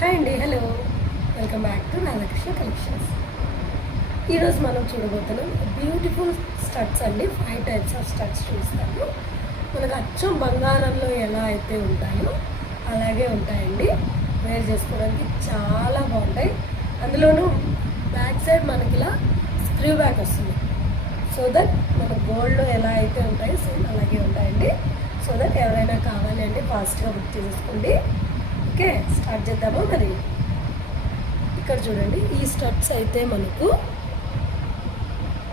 Hi అండి, hello, welcome back to Radhakrishna collections. ఈరోజు మనం చూడబోతున్నాం బ్యూటిఫుల్ స్టడ్స్ అండి. 5 టైప్స్ ఆఫ్ స్టడ్స్ చూస్తాము. మనకు అచ్చం బంగారంలో ఎలా అయితే ఉంటాయో అలాగే ఉంటాయండి. వేర్ చేసుకోవడానికి చాలా బాగుంటాయి. అందులోనూ బ్యాక్ సైడ్ మనకి ఇలా స్క్రూ బ్యాక్ వస్తుంది. సో దట్ మన గోల్డ్లో ఎలా అయితే ఉంటాయో సేమ్ అలాగే ఉంటాయండి. సో దట్ ఎవరైనా కావాలి అంటే ఫాస్ట్గా బుక్ చేసుకోండి. ఓకే, స్టార్ట్ చేద్దామా మరి. ఇక్కడ చూడండి, ఈ స్టడ్స్ అయితే మనకు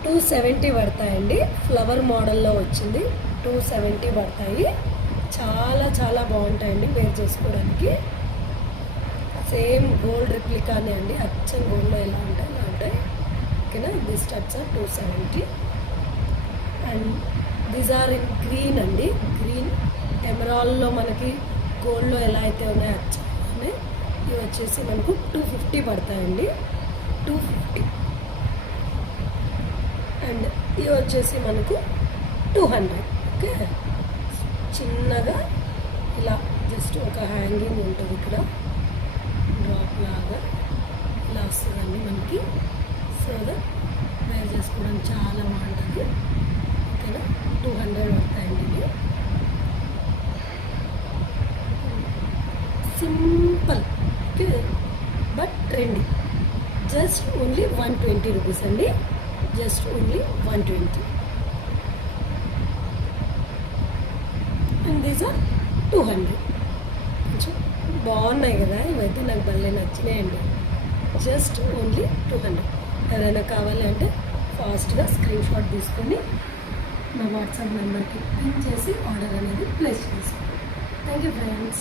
270 పడతాయండి. ఫ్లవర్ మోడల్లో వచ్చింది, 270 పడతాయి. చాలా చాలా బాగుంటాయండి వేర్ చేసుకోవడానికి. సేమ్ గోల్డ్ రిప్లికానే అండి, అచ్చం గోల్డ్లో ఎలా ఉంటాయి అలా ఉంటాయి. ఓకేనా, the studs are 270 and these are in green అండి. గ్రీన్ ఎమరాల్డ్లో మనకి గోల్డ్లో ఎలా అయితే ఉన్నాయో అచ్చనే ఇవి వచ్చేసి మనకు 250 పడతాయండి. 250 అండ్ ఇవి వచ్చేసి మనకు 200. ఓకే, చిన్నగా ఇలా జస్ట్ ఒక హ్యాంగింగ్ ఉంటుంది, ఇక్కడ డ్రాప్ లాగా ఇలా వస్తుందండి మనకి. సో దట్ వేర్ చేసుకోవడానికి చాలా బాగుంటుంది. ఓకేనా, 200 పడతాయండి ఇవి. Simple, okay, but trendy. Just only 120 rupees అండి. Just only 120 and these are 200. కొంచెం బాగున్నాయి కదా, ఇవైతే నాకు భలే నచ్చినాయండి. Just only 200. ఎవరైనా కావాలి అంటే ఫాస్ట్గా స్క్రీన్ షాట్ తీసుకొని నా వాట్సాప్ నెంబర్కి పిన్ చేసి ఆర్డర్ అనేది ప్లేస్ చేసుకోండి. Thank you friends.